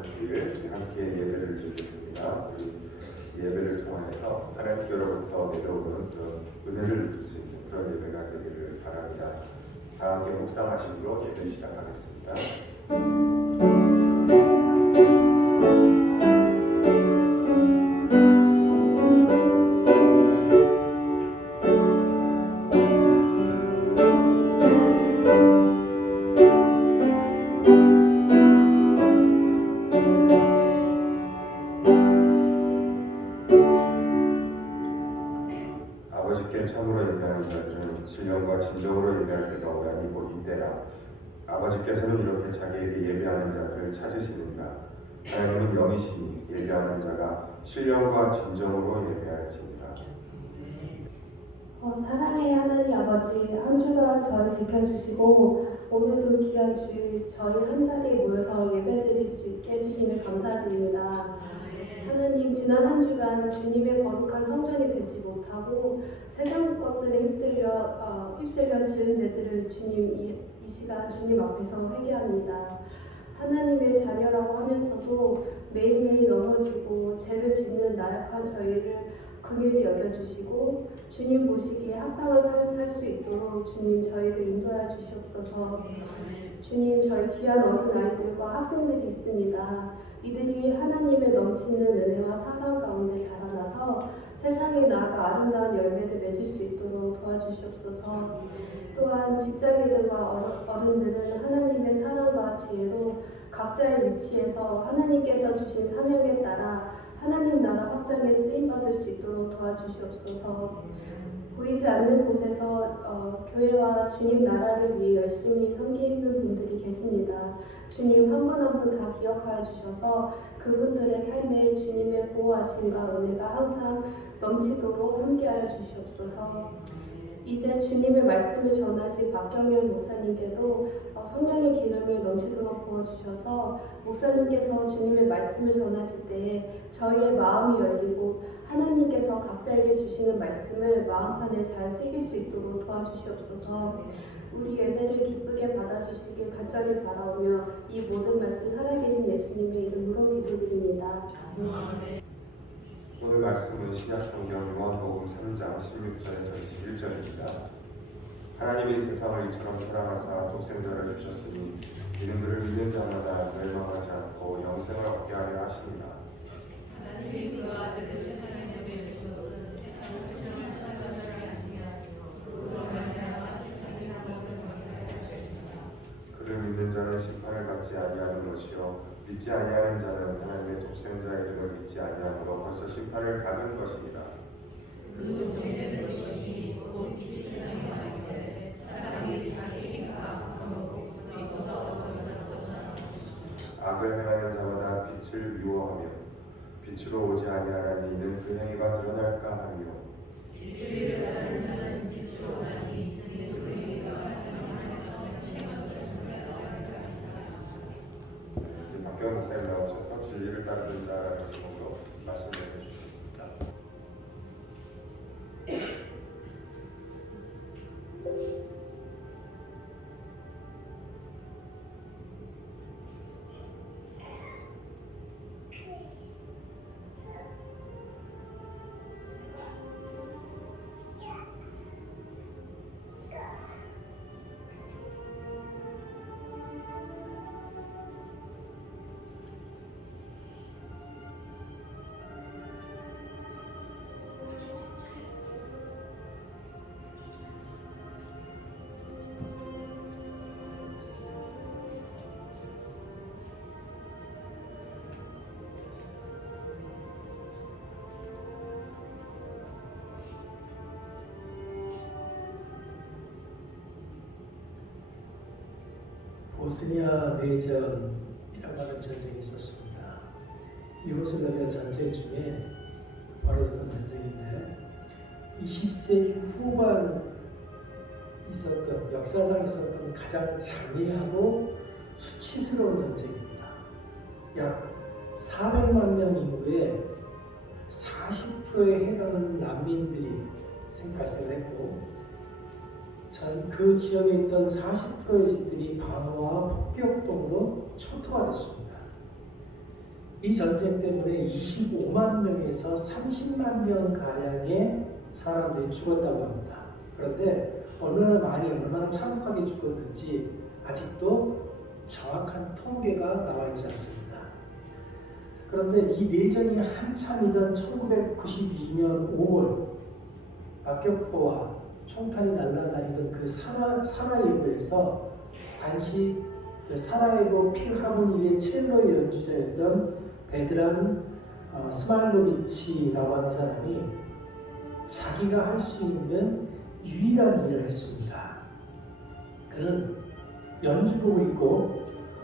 남은 주일 함께 예배를 드리겠습니다. 그 예배를 통해서 하나님께로부터 내려오는 그런 은혜를 느낄 수 있는 그런 예배가 되기를 바랍니다. 다 함께 묵상하심으로 예배 시작하겠습니다. 아버지께 참으로 예배하는 자들은 신령과 진정으로 예배할 때가 오라니 곧 이때라. 아버지께서는 이렇게 자기에게 예배하는 자들을 찾으시느니라. 하나님은 영이시니 예배하는 자가 신령과 진정으로 예배할지니라. 사랑의 하나님 아버지, 한 주간 저희 지켜주시고 오늘도 귀한 주일 저희 한 자리에 모여서 예배드릴 수 있게 해주시니 감사드립니다. 하나님, 지난 한 주간 주님의 거룩한 성전이 되지 못하고 세상 것들에 휩쓸려 지은 죄들을 주님 이 시간 주님 앞에서 회개합니다. 하나님의 자녀라고 하면서도 매일매일 넘어지고 죄를 짓는 나약한 저희를 긍휼히 여겨주시고 주님 보시기에 합당한 삶을 살 수 있도록 주님 저희를 인도하여 주시옵소서. 주님, 저희 귀한 어린아이들과 학생들이 있습니다. 이들이 하나님의 넘치는 은혜와 사랑 가운데 자라나서 세상에 나아가 아름다운 열매를 맺을 수 있도록 도와주시옵소서. 또한 직장인들과 어른들은 하나님의 사랑과 지혜로 각자의 위치에서 하나님께서 주신 사명에 따라 하나님 나라 확장에 쓰임받을 수 있도록 도와주시옵소서. 보이지 않는 곳에서 교회와 주님 나라를 위해 열심히 섬기는 분들이 계십니다. 주님 한 분 한 분 다 기억하여 주셔서 그분들의 삶에 주님의 보호하심과 은혜가 항상 넘치도록 함께하여 주시옵소서. 이제 주님의 말씀을 전하신 박경현 목사님께도 성령의 기름을 넘치도록 부어주셔서 목사님께서 주님의 말씀을 전하실 때에 저희의 마음이 열리고 하나님께서 각자에게 주시는 말씀을 마음판에 잘 새길 수 있도록 도와주시옵소서. 우리 예배를 기쁘게 받아주시길 간절히 바라오며 이 모든 말씀 살아계신 예수님의 이름으로 기도드립니다. 아멘. 오늘 말씀은 신약성경 요한복음 3장 16절에서 21절입니다. 하나님이 세상을 이처럼 사랑하사 독생자를 주셨으니 이는 그를 믿는 자마다 멸망하지 않고 영생을 얻게 하려 하십니다. 하나님이 그 아들을 세상에 보내주셔서 세상을 사랑하시려 하시며 그로 말미암아 세상이 모든 것을 하셨습니다. 그를 믿는 자는 심판을 받지 아니하는 것이요 믿지 아니하는 자는 하나님의 독생자의 이름을 믿지 아니하므로 벌써 심판을 받은 것입니다. 그 죄는 것이 곧 빛이 세상에 왔을 때 사람이 자기 행위가 악하고 우리보다 어떤 것을 벗어나서 악을 행하는 자마다 빛을 미워하며 빛으로 오지 아니하나니 이는 그 행위가 드러날까 하며 진리를 따르는 자는 빛으로 오나니 이는 그 행위가 하나님께서 칭하셨습니다. 지금 박경원 목사님 나오셔서 진리를 따르는 자라는 제목으로 말씀을 해주시겠습니다. 보스니아 내전이라고 하는 전쟁이 있었습니다. 유고슬라비아 전쟁 중에 벌어졌던 전쟁인데 20세기 후반 있었던 역사상 있었던 가장 잔인하고 수치스러운 전쟁입니다. 약 400만 명 인구의 40%에 해당하는 난민들이 생발생을 했고 그 지역에 있던 40%의 집들이 방화와 폭격동으로 초토화됐습니다. 이 전쟁 때문에 25만 명에서 30만 명 가량의 사람들이 죽었다고 합니다. 그런데 얼마나 참혹하게 죽었는지 아직도 정확한 통계가 나와 있지 않습니다. 그런데 이 내전이 한참이던 1992년 5월 박격포와 총탄이 날아다니던 그 사라예보에서 당시 그 사라예보 필하모니의 첼로 연주자였던 베드란 스말로비치라고 하는 사람이 자기가 할 수 있는 유일한 일을 했습니다. 그는 연주복을 입고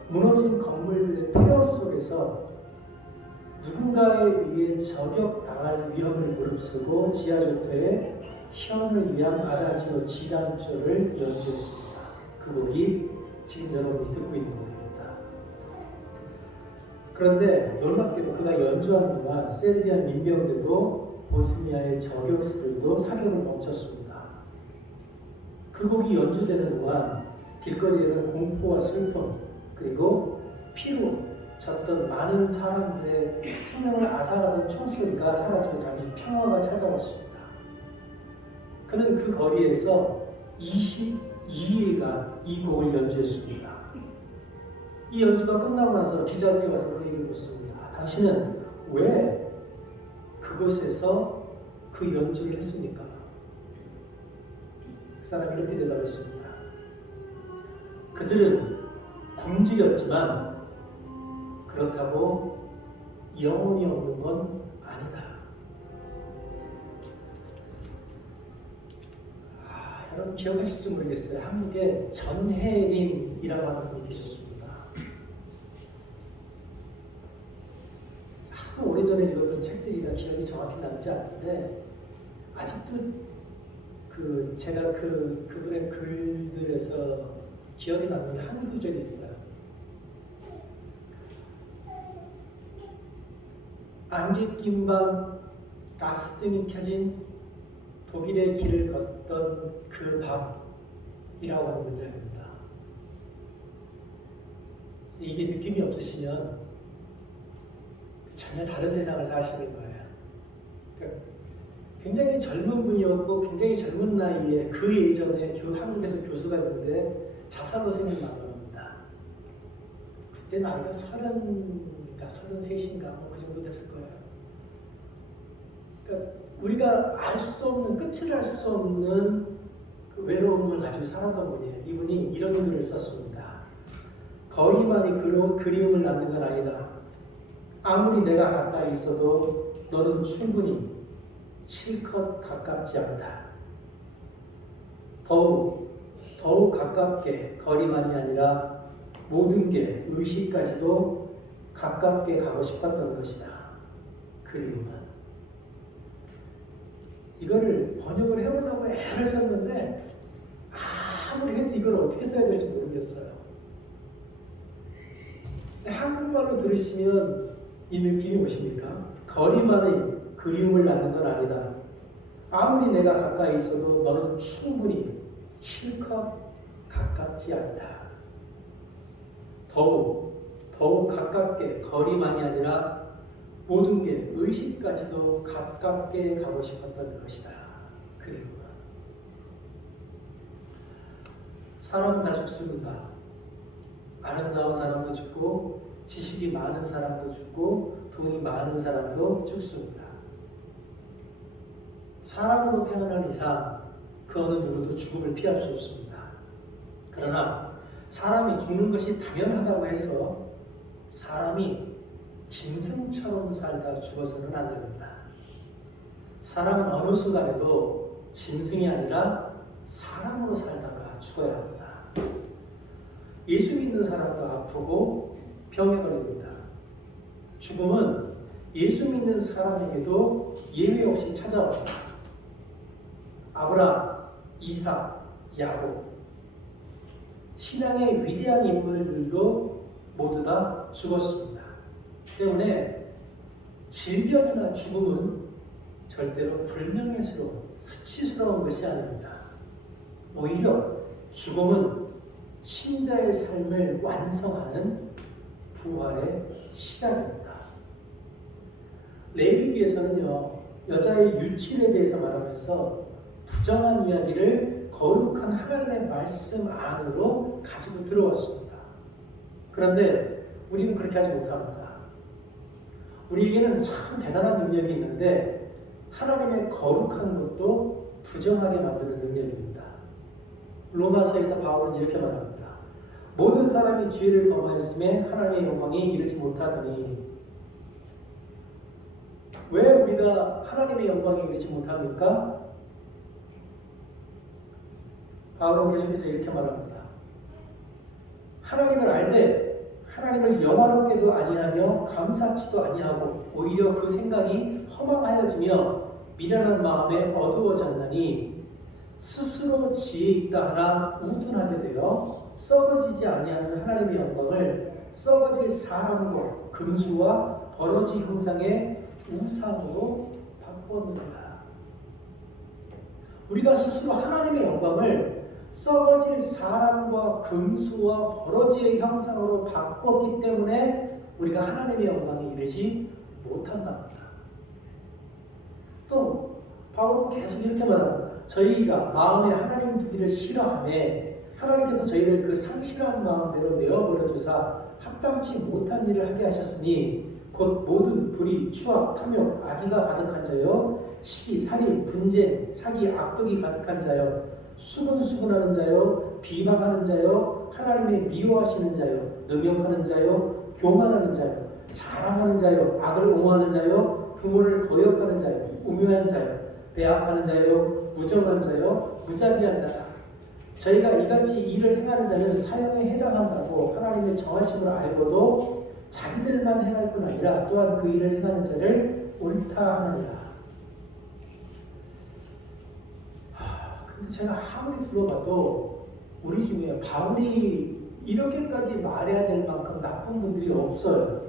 무너진 건물들의 폐허 속에서 누군가에 의해 저격당할 위험을 무릅쓰고 지하조토에 현을 위한 아다지오 지단조를 연주했습니다. 그 곡이 지금 여러분이 듣고 있는 곡입니다. 그런데 놀랍게도 그가 연주하는 동안 세르비안 민병대도 보스니아의 저격수들도 사격을 멈췄습니다. 그 곡이 연주되는 동안 길거리에는 공포와 슬픔 그리고 피로 졌던 많은 사람들의 생명을 앗아가던 총소리가 사라지고 잠시 평화가 찾아왔습니다. 그는 그 거리에서 22일간 이 곡을 연주했습니다. 이 연주가 끝나고 나서 기자들이 와서 그에게 묻습니다. 당신은 왜 그곳에서 그 연주를 했습니까? 그 사람이 이렇게 대답했습니다. 그들은 굶주렸지만 그렇다고 영혼이 없는 건 아니다. 여러분 기억하실지 모르겠어요. 한국에 전혜린이라고 하는 분이 계셨습니다. 하도 오래전에 읽었던 책들이라 기억이 정확히 남지 않는데 아직도 제가 그분의 글들에서 기억이 남는 한 구절이 있어요. 안개 낀 밤 가스등이 켜진 독일의 길을 걷던 그 밤이라고 하는 문장입니다. 이게 느낌이 없으시면 전혀 다른 세상을 사시는 거예요. 그러니까 굉장히 젊은 분이었고 굉장히 젊은 나이에 그 예전에 한국에서 교수가 있는데 자살로 생을 마감합니다. 그때 나이가 30인가 33인가 그 정도 됐을 거예요. 그러니까 우리가 알 수 없는, 끝을 알 수 없는 그 외로움을 가지고 살았던 분이에요. 이분이 이런 글을 썼습니다. 거리만이 그리움을 낳는 건 아니다. 아무리 내가 가까이 있어도 너는 충분히 실컷 가깝지 않다. 더욱 가깝게 거리만이 아니라 모든 게 의식까지도 가깝게 가고 싶었던 것이다. 그리움은. 이거를 번역을 해보려고 애를 썼는데 아무리 해도 이걸 어떻게 써야 될지 모르겠어요. 한국말로 들으시면 이 느낌이 오십니까? 거리만의 그리움을 낳는 건 아니다. 아무리 내가 가까이 있어도 너는 충분히 실컷 가깝지 않다. 더욱 가깝게 거리만이 아니라 모든 게 의식까지도 가깝게 가고 싶었던 것이다. 그리고 사람은 다 죽습니다. 아름다운 사람도 죽고 지식이 많은 사람도 죽고 돈이 많은 사람도 죽습니다. 사람으로 태어난 이상 그 어느 누구도 죽음을 피할 수 없습니다. 그러나 사람이 죽는 것이 당연하다고 해서 사람이 짐승처럼 살다 죽어서는 안 됩니다. 사람은 어느 순간에도 짐승이 아니라 사람으로 살다가 죽어야 합니다. 예수 믿는 사람도 아프고 병에 걸립니다. 죽음은 예수 믿는 사람에게도 예외 없이 찾아옵니다. 아브라함, 이삭, 야곱 신앙의 위대한 인물들도 모두 다 죽었습니다. 때문에 질병이나 죽음은 절대로 불명예스러운, 수치스러운 것이 아닙니다. 오히려 죽음은 신자의 삶을 완성하는 부활의 시작입니다. 레위기에서는요, 여자의 유출에 대해서 말하면서 부정한 이야기를 거룩한 하나님의 말씀 안으로 가지고 들어왔습니다. 그런데 우리는 그렇게 하지 못합니다. 우리에게는 참 대단한 능력이 있는데 하나님의 거룩한 것도 부정하게 만드는 능력입니다. 로마서에서 바울은 이렇게 말합니다. 모든 사람이 죄를 범하였음에 하나님의 영광에 이르지 못하더니. 왜 우리가 하나님의 영광에 이르지 못합니까? 바울은 계속해서 이렇게 말합니다. 하나님을 알되 하나님을 영화롭게도 아니하며 감사치도 아니하고 오히려 그 생각이 허망하여지며 미련한 마음에 어두워졌나니 스스로 지혜 있다 하나 우둔하게 되어 썩어지지 아니하는 하나님의 영광을 썩어질 사람과 금수와 버러지 형상의 우상으로 바꾸었느니라. 우리가 스스로 하나님의 영광을 썩어질 사람과 금수와 버러지의 형상으로 바꾸었기 때문에 우리가 하나님의 영광에 이르지 못한답니다. 또 바울은 계속 이렇게 말합니다. 저희가 마음에 하나님 두기를 싫어하매 하나님께서 저희를 그 상실한 마음대로 내어버려 주사 합당치 못한 일을 하게 하셨으니 곧 모든 불의, 추악, 탐욕, 악의가 가득한 자요 시기, 살인, 분쟁, 사기, 악독이 가득한 자요 수군수군하는 자요 비방하는 자요 하나님의 미워하시는 자요 능욕하는 자요 교만하는 자요 자랑하는 자요 악을 옹호하는 자요 부모를 거역하는 자요 우매한 자요 배악하는 자요 무정한 자요 무자비한 자다. 저희가 이같이 일을 행하는 자는 사형에 해당한다고 하나님의 정하심을 알고도 자기들만 행할 뿐 아니라 또한 그 일을 행하는 자를 옳다 하느니라. 근데 제가 아무리 들어봐도 우리 중에 바울이 이렇게까지 말해야 될 만큼 나쁜 분들이 없어요.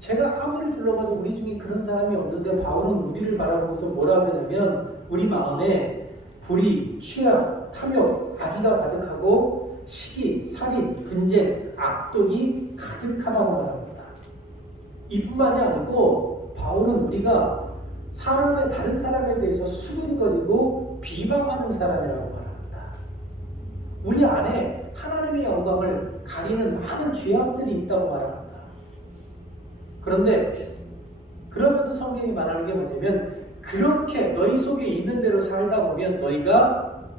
제가 아무리 둘러봐도 우리 중에 그런 사람이 없는데 바울은 우리를 바라보면서 뭐라고 하냐면 우리 마음에 불의, 취악, 탐욕, 악의가 가득하고 시기, 살인, 분쟁, 악독이 가득하다고 말합니다. 이뿐만이 아니고 바울은 우리가 다른 사람에 대해서 수군거리고 비방하는 사람이라고 말합니다. 우리 안에 하나님의 영광을 가리는 많은 죄악들이 있다고 말합니다. 그런데 그러면서 성경이 말하는 게 뭐냐면 그렇게 너희 속에 있는 대로 살다 보면 너희가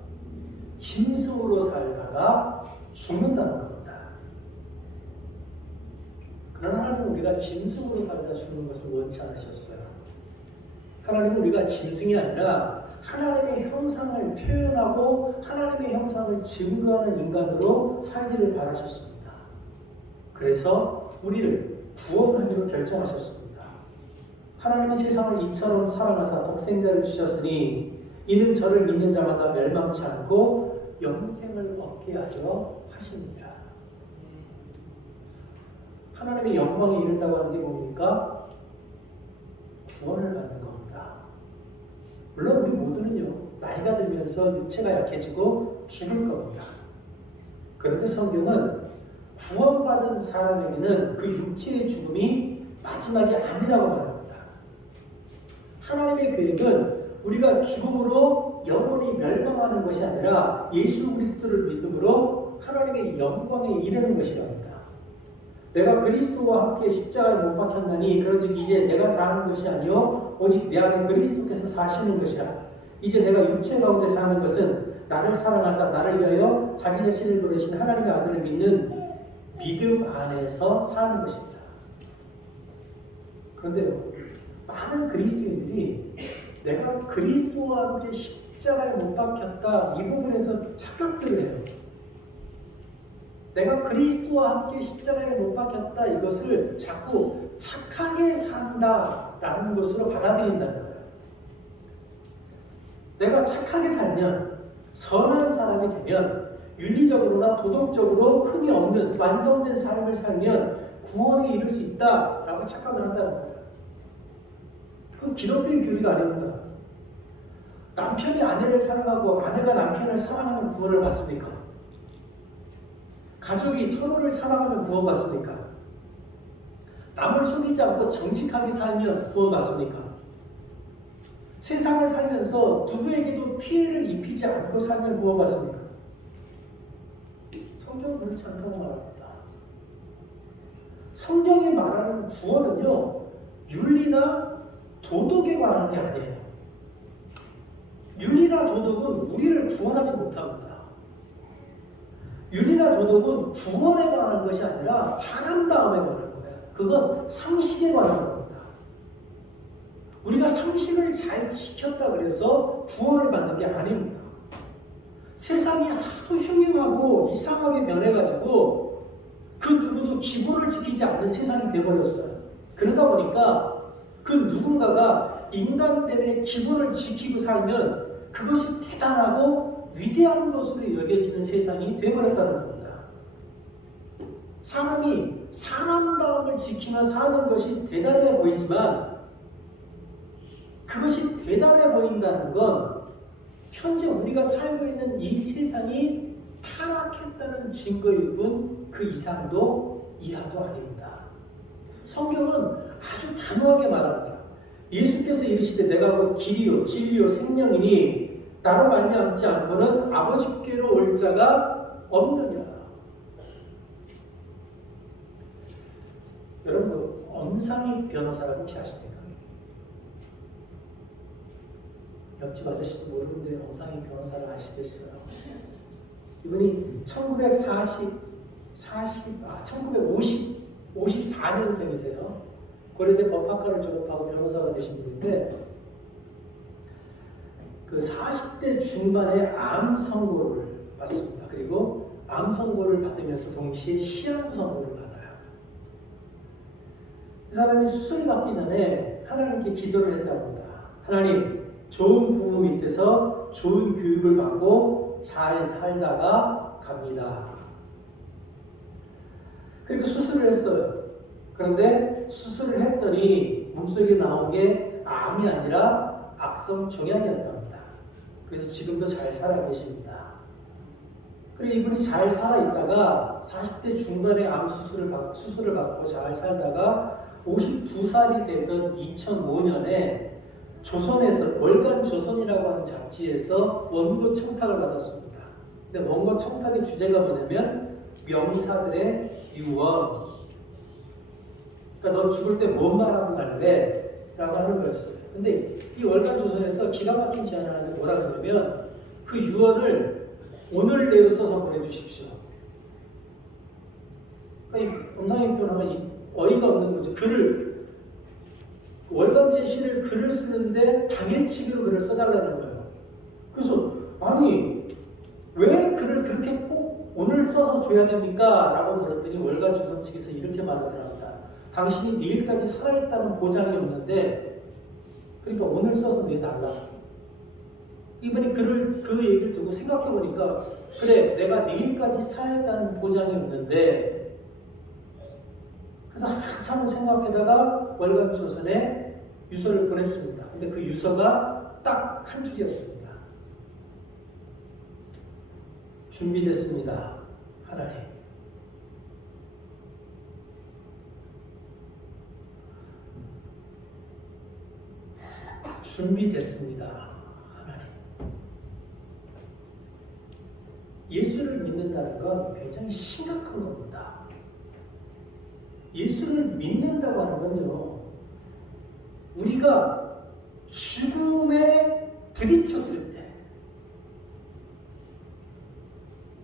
짐승으로 살다가 죽는다는 겁니다. 그러나 하나님은 우리가 짐승으로 살다 죽는 것을 원치 않으셨어요. 하나님은 우리가 짐승이 아니라 하나님의 형상을 표현하고 하나님의 형상을 증거하는 인간으로 살기를 바라셨습니다. 그래서 우리를 구원하기로 결정하셨습니다. 하나님은 세상을 이처럼 사랑하사 독생자를 주셨으니 이는 저를 믿는 자마다 멸망치 않고 영생을 얻게 하려 하십니다. 하나님의 영광에 이른다고 하는 게 뭡니까? 구원을 받는 겁니다. 물론 우리 모두는요 나이가 들면서 육체가 약해지고 죽을 겁니다. 그런데 성경은 구원받은 사람에게는 그 육체의 죽음이 마지막이 아니라고 말합니다. 하나님의 계획은 우리가 죽음으로 영원히 멸망하는 것이 아니라 예수 그리스도를 믿음으로 하나님의 영광에 이르는 것이랍니다. 내가 그리스도와 함께 십자가에 못 박혔나니 그런즉 이제 내가 사는 것이 아니요 오직 내 안에 그리스도께서 사시는 것이라. 이제 내가 육체 가운데 사는 것은 나를 사랑하사 나를 위하여 자기 자신을 부르신 하나님의 아들을 믿는 믿음 안에서 사는 것입니다. 그런데요, 많은 그리스도인들이 내가 그리스도와 함께 십자가에 못 박혔다 이 부분에서 착각들을 해요. 내가 그리스도와 함께 십자가에 못 박혔다 이것을 자꾸 착하게 산다라는 것으로 받아들인다는 거예요. 내가 착하게 살면 선한 사람이 되면 윤리적으로나 도덕적으로 흠이 없는 완성된 삶을 살면 구원에 이를 수 있다라고 착각을 한다는 거예요. 그건 기독교의 교리가 아닙니다. 남편이 아내를 사랑하고 아내가 남편을 사랑하면 구원을 받습니까? 가족이 서로를 사랑하면 구원받습니까? 남을 속이지 않고 정직하게 살면 구원받습니까? 세상을 살면서 누구에게도 피해를 입히지 않고 살면 구원받습니까? 성경은 그렇지 않다고 말합니다. 성경이 말하는 구원은요, 윤리나 도덕에 관한 게 아니에요. 윤리나 도덕은 우리를 구원하지 못합니다. 윤리나 도덕은 구원에 관한 것이 아니라 사람다움에 관한 거예요. 그건 상식에 관한 겁니다. 우리가 상식을 잘 지켰다 그래서 구원을 받는 게 아닙니다. 세상이 하도 흉흉하고 이상하게 변해가지고 그 누구도 기본을 지키지 않는 세상이 되어버렸어요. 그러다 보니까 그 누군가가 인간됨의 기본을 지키고 살면 그것이 대단하고 위대한 것으로 여겨지는 세상이 되어버렸다는 겁니다. 사람이 사람다움을 지키며 사는 것이 대단해 보이지만 그것이 대단해 보인다는 건 현재 우리가 살고 있는 이 세상이 타락했다는 증거일 뿐 그 이상도 이하도 아닙니다. 성경은 아주 단호하게 말합니다. 예수께서 이르시되 내가 곧 길이요 진리요 생명이니 나로 말미암지 않고는 아버지께로 올 자가 없느니라. 여러분 그 엄상희 변호사라고 혹시 아십니까? 옆집 아저씨도 모르는데 엄상희 변호사를 아시겠어요? 이분이 1954년생이세요. 고려대 법학과를 졸업하고 변호사가 되신 분인데 그 40대 중반에 암 선고를 받습니다. 그리고 암 선고를 받으면서 동시에 시한부 선고를 받아요. 이 사람이 수술 받기 전에 하나님께 기도를 했다고 합니다. 하나님, 좋은 부모 밑에서 좋은 교육을 받고 잘 살다가 갑니다. 그리고 수술을 했어요. 그런데 수술을 했더니 몸속에 나온 게 암이 아니라 악성 종양이었답니다. 그래서 지금도 잘 살아 계십니다. 그리고 이분이 잘 살아 있다가 40대 중반에 암 수술을 받고 잘 살다가 52살이 되던 2005년에 조선에서 월간 조선이라고 하는 잡지에서 원고 청탁을 받았습니다. 근데 원고 청탁의 주제가 뭐냐면 명사들의 유언. 그러니까 너 죽을 때 뭔 말하고 갈래? 라고 하는 거였어요. 근데 이 월간 조선에서 기가 막힌 제안을 하는데 뭐라 그러냐면 그 유언을 오늘 내로 써서 보내주십시오. 그러니까 이 엄상희 변호사가 어이가 없는 거죠. 월간지의 시를 글을 쓰는데 당일치기로 글을 써달라는 거예요. 그래서 아니 왜 글을 그렇게 꼭 오늘 써서 줘야 됩니까? 라고 물었더니 월간조선 측에서 이렇게 말하더랍니다. 당신이 내일까지 살아있다는 보장이 없는데 그러니까 오늘 써서 내달라. 이분이 그 얘기를 듣고 생각해보니까 그래 내가 내일까지 살아있다는 보장이 없는데 그래서 한참 생각하다가 월간조선에 유서를 보냈습니다. 근데 그 유서가 딱 한 줄이었습니다. 준비됐습니다. 하나님. 준비됐습니다. 하나님. 예수를 믿는다는 건 굉장히 심각한 겁니다. 예수를 믿는다고 하는 건요, 우리가 죽음에 부딪혔을 때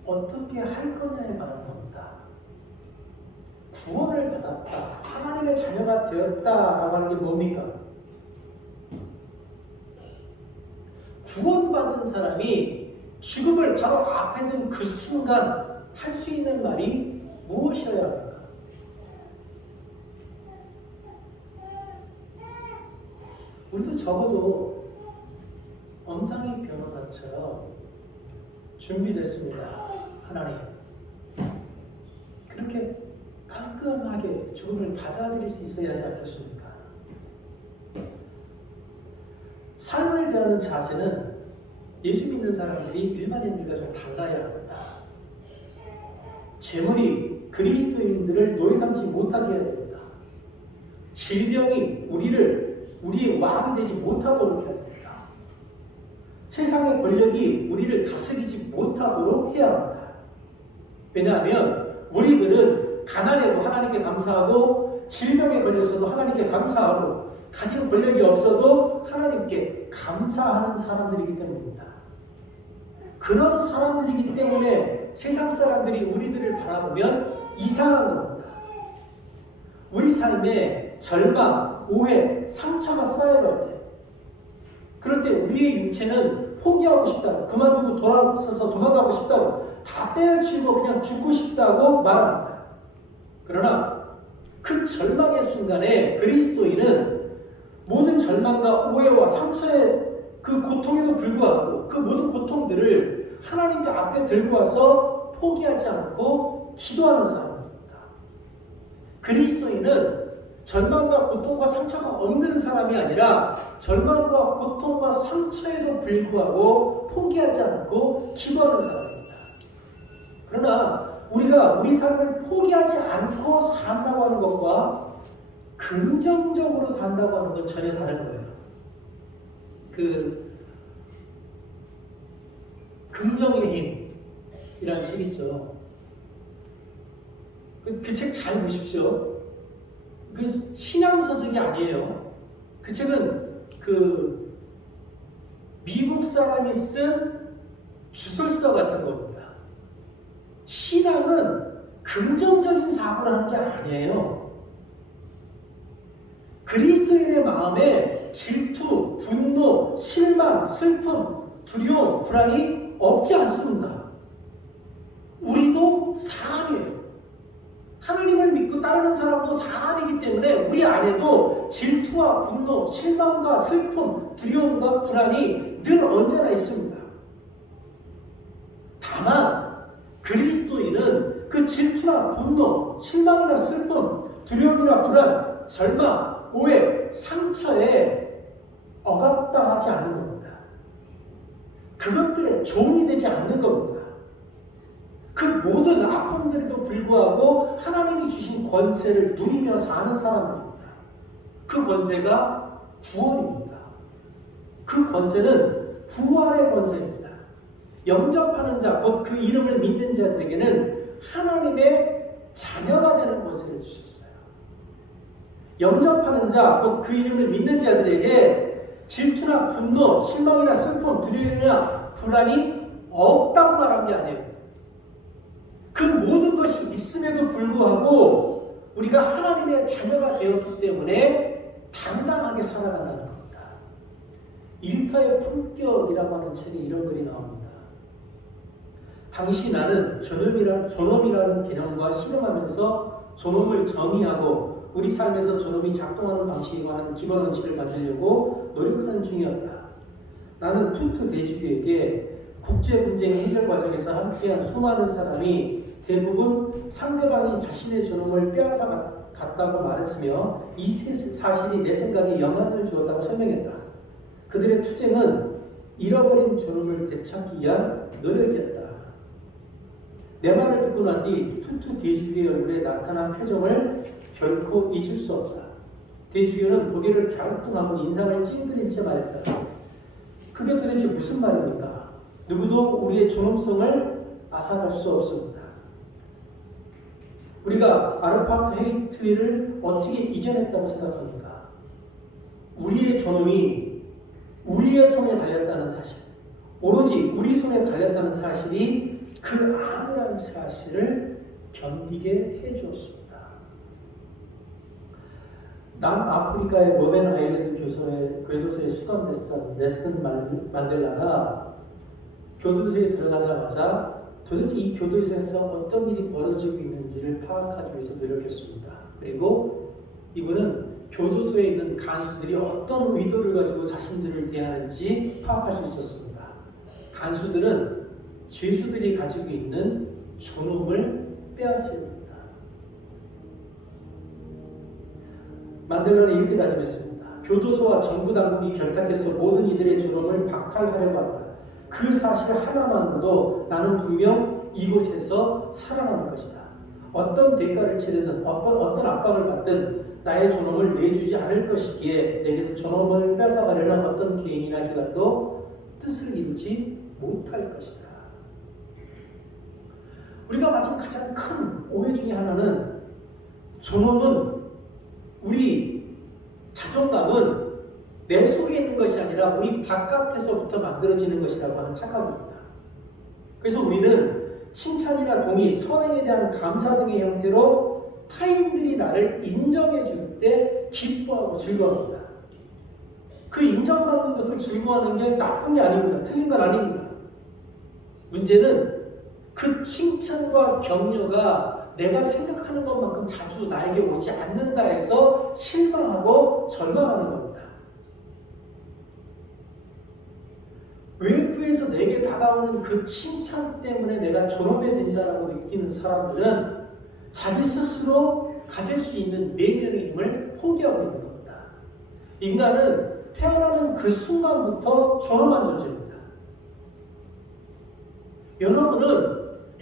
어떻게 할 거냐에 관한 겁니다. 구원을 받았다, 하나님의 자녀가 되었다라고 하는 게 뭡니까? 구원받은 사람이 죽음을 바로 앞에 둔 그 순간 할 수 있는 말이 무엇이어야 합니까? 우리도 적어도 엄상희 변호사처럼 준비됐습니다. 하나님. 그렇게 깔끔하게 죽음을 받아들일 수 있어야 하지 않겠습니까? 삶을 대하는 자세는 예수 믿는 사람들이 일반인들과 좀 달라야 합니다. 재물이 그리스도인들을 노예 삼지 못하게 해야 됩니다. 질병이 우리의 왕이 되지 못하도록 해야 됩니다. 세상의 권력이 우리를 다스리지 못하도록 해야 합니다. 왜냐하면 우리들은 가난해도 하나님께 감사하고 질병에 걸려서도 하나님께 감사하고 가진 권력이 없어도 하나님께 감사하는 사람들이기 때문입니다. 그런 사람들이기 때문에 세상 사람들이 우리들을 바라보면 이상한 겁니다. 우리 삶에 절망, 오해, 상처가 쌓여갈 때, 그럴 때 우리의 육체는 포기하고 싶다고, 그만두고 돌아서서 도망가고 싶다고, 다 때려치고 그냥 죽고 싶다고 말합니다. 그러나 그 절망의 순간에 그리스도인은 모든 절망과 오해와 상처의 그 고통에도 불구하고 그 모든 고통들을 하나님께 앞에 들고 와서 포기하지 않고 기도하는 사람입니다. 그리스도인은 절망과 고통과 상처가 없는 사람이 아니라 절망과 고통과 상처에도 불구하고 포기하지 않고 기도하는 사람입니다. 그러나 우리가 우리 삶을 포기하지 않고 산다고 하는 것과 긍정적으로 산다고 하는 건 전혀 다른 거예요. 긍정의 힘이라는 책 있죠. 그 책 잘 보십시오. 그 신앙서적이 아니에요. 그 책은 미국 사람이 쓴 주술서 같은 겁니다. 신앙은 긍정적인 사고를 하는 게 아니에요. 그리스도인의 마음에 질투, 분노, 실망, 슬픔, 두려움, 불안이 없지 않습니다. 우리도 사람이에요. 하나님을 믿고 따르는 사람도 사람이기 때문에 우리 안에도 질투와 분노, 실망과 슬픔, 두려움과 불안이 늘 언제나 있습니다. 다만 그리스도인은 그 질투나 분노, 실망이나 슬픔, 두려움이나 불안, 절망, 오해, 상처에 억압당하지 않는 겁니다. 그것들의 종이 되지 않는 겁니다. 그 모든 아픔들에도 불구하고 하나님이 주신 권세를 누리며 사는 사람들입니다. 그 권세가 구원입니다. 그 권세는 부활의 권세입니다. 영접하는 자, 곧 그 이름을 믿는 자들에게는 하나님의 자녀가 되는 권세를 주셨어요. 영접하는 자, 곧 그 이름을 믿는 자들에게 질투나 분노, 실망이나 슬픔, 두려움이나 불안이 없다고 말한 게 아니에요. 그 모든 것이 있음에도 불구하고 우리가 하나님의 자녀가 되었기 때문에 당당하게 살아간다는 겁니다. 일터의 품격이라고 하는 책에 이런 글이 나옵니다. 당시 나는 존엄이라는 개념과 실험하면서 존엄을 정의하고 우리 삶에서 존엄이 작동하는 방식에 관한 기본 원칙을 만들려고 노력하는 중이었다. 나는 투트 대주교에게 국제분쟁 해결 과정에서 함께한 수많은 사람이 대부분 상대방이 자신의 존엄을 빼앗아 갔다고 말했으며 이 사실이 내 생각에 영향을 주었다고 설명했다. 그들의 투쟁은 잃어버린 존엄을 되찾기 위한 노력이었다. 내 말을 듣고 난 뒤 투트 대주교의 얼굴에 나타난 표정을 결코 잊을 수 없다. 대주교는 고개를 갸우뚱하고 인상을 찡그린 채 말했다. 그게 도대체 무슨 말입니까? 누구도 우리의 존엄성을 앗아갈 수 없습니다. 우리가 아르파트헤이트를 어떻게 이겨냈다고 생각합니까? 우리의 존엄이 우리의 손에 달렸다는 사실, 오로지 우리 손에 달렸다는 사실이 그 암울한 사실을 견디게 해주었습니다. 남아프리카의 로벤 아일랜드 교도소에 수감됐던 넬슨 만델라가 교도소에 들어가자마자 도대체 이 교도소에서 어떤 일이 벌어지고 있는지를 파악하기 위해서 노력했습니다. 그리고 이분은 교도소에 있는 간수들이 어떤 의도를 가지고 자신들을 대하는지 파악할 수 있었습니다. 간수들은 죄수들이 가지고 있는 존엄을 빼앗습니다. 만델라는 이렇게 다짐했습니다. 교도소와 정부 당국이 결탁해서 모든 이들의 존엄을 박탈하려고 한다. 그 사실 하나만으로도 나는 분명 이곳에서 살아남을 것이다. 어떤 대가를 치르든 어떤 압박을 받든 나의 존엄을 내주지 않을 것이기에 내게서 존엄을 뺏어가려는 어떤 계획이나 기관도 뜻을 이루지 못할 것이다. 우리가 가진 가장 큰 오해 중에 하나는 존엄은 우리 자존감은 내 속에 있는 것이 아니라 우리 바깥에서부터 만들어지는 것이라고 하는 착각입니다. 그래서 우리는 칭찬이나 동의, 선행에 대한 감사 등의 형태로 타인들이 나를 인정해 줄 때 기뻐하고 즐거워합니다. 그 인정받는 것을 즐거워하는 게 나쁜 게 아닙니다. 틀린 건 아닙니다. 문제는 그 칭찬과 격려가 내가 생각하는 것만큼 자주 나에게 오지 않는다 해서 실망하고 절망하는 겁니다. 외부에서 내게 다가오는 그 칭찬 때문에 내가 존엄해진다라고 느끼는 사람들은 자기 스스로 가질 수 있는 내면의 힘을 포기하고 있는 겁니다. 인간은 태어나는 그 순간부터 존엄한 존재입니다. 여러분은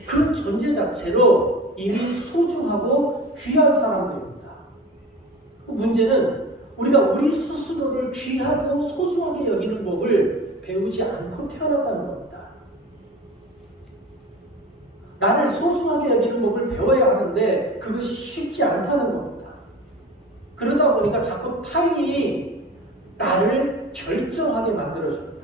그 존재 자체로 이미 소중하고 귀한 사람들입니다. 문제는 우리가 우리 스스로를 귀하고 소중하게 여기는 법을 배우지 않고 태어났다는 겁니다. 나를 소중하게 여기는 법을 배워야 하는데 그것이 쉽지 않다는 겁니다. 그러다 보니까 자꾸 타인이 나를 결정하게 만들어줍니다.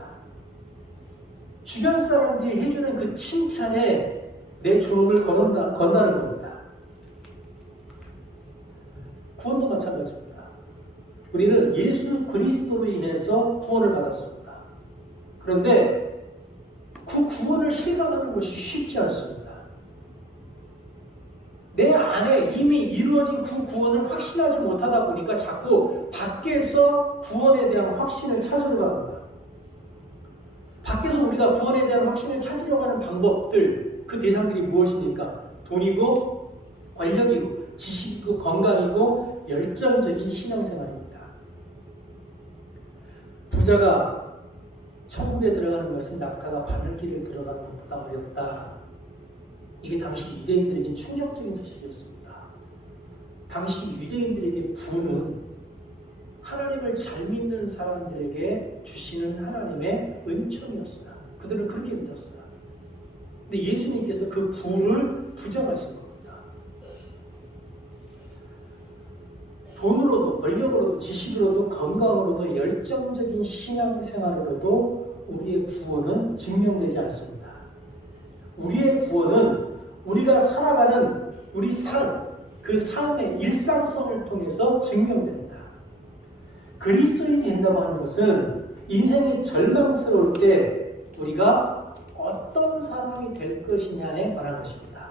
주변 사람들이 해주는 그 칭찬에 내 존엄을 건다는 겁니다. 구원도 마찬가지입니다. 우리는 예수 그리스도로 인해서 구원을 받았습니다. 그런데 그 구원을 실감하는 것이 쉽지 않습니다. 내 안에 이미 이루어진 그 구원을 확신하지 못하다 보니까 자꾸 밖에서 구원에 대한 확신을 찾으려고 합니다. 밖에서 우리가 구원에 대한 확신을 찾으려고 하는 방법들, 그 대상들이 무엇입니까? 돈이고 권력이고 지식이고 건강이고 열정적인 신앙생활입니다. 부자가 천국에 들어가는 것은 낙타가 바늘길을 들어가는 것보다 어렵다. 이게 당시 유대인들에게 충격적인 소식이었습니다. 당시 유대인들에게 부는 하나님을 잘 믿는 사람들에게 주시는 하나님의 은총이었어요. 그들은 그렇게 믿었어요. 근데 예수님께서 그 부를 부정하신 겁니다. 돈으로도 권력으로도 지식으로도 건강으로도 열정적인 신앙생활로도 우리의 구원은 증명되지 않습니다. 우리의 구원은 우리가 살아가는 우리 삶, 그 삶의 일상성을 통해서 증명됩니다. 그리스도인이 된다고 하는 것은 인생이 절망스러울 때 우리가 어떤 사람이 될 것이냐에 관한 것입니다.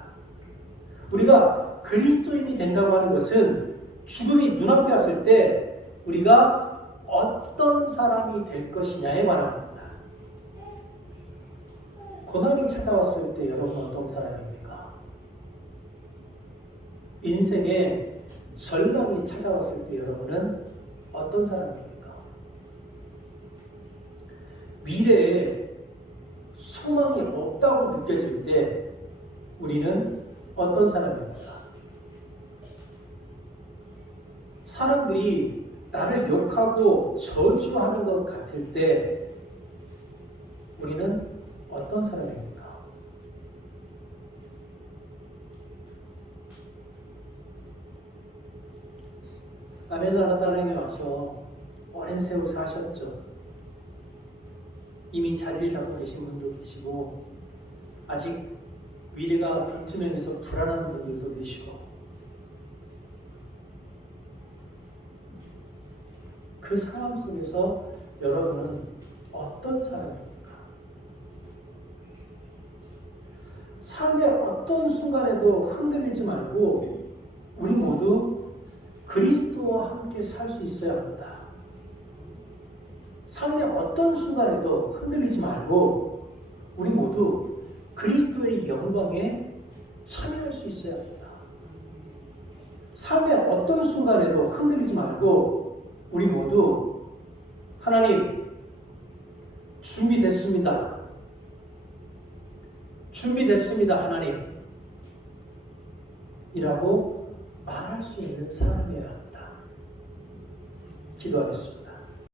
우리가 그리스도인이 된다고 하는 것은 죽음이 눈앞에 왔을 때 우리가 어떤 사람이 될 것이냐에 관한 겁니다. 고난이 찾아왔을 때 여러분 어떤 사람입니까? 인생에 절망이 찾아왔을 때 여러분은 어떤 사람입니까? 미래에 소망이 없다고 느껴질 때 우리는 어떤 사람입니까? 사람들이 나를 욕하고 저주하는 것 같을 때 우리는 어떤 사람입니까? 아메리카에 와서 오랜 세월 사셨죠. 이미 자리를 잡고 계신 분도 계시고 아직 미래가 불투명해서 불안한 분들도 계시고 그 상황 속에서 여러분은 어떤 사람입니까? 삶의 어떤 순간에도 흔들리지 말고 우리 모두 그리스도와 함께 살 수 있어야 합니다. 삶의 어떤 순간에도 흔들리지 말고 우리 모두 그리스도의 영광에 참여할 수 있어야 합니다. 삶의 어떤 순간에도 흔들리지 말고 우리 모두 하나님 준비됐습니다. 준비됐습니다, 하나님. 이라고 말할 수 있는 사람이어야 합니다. 기도하겠습니다.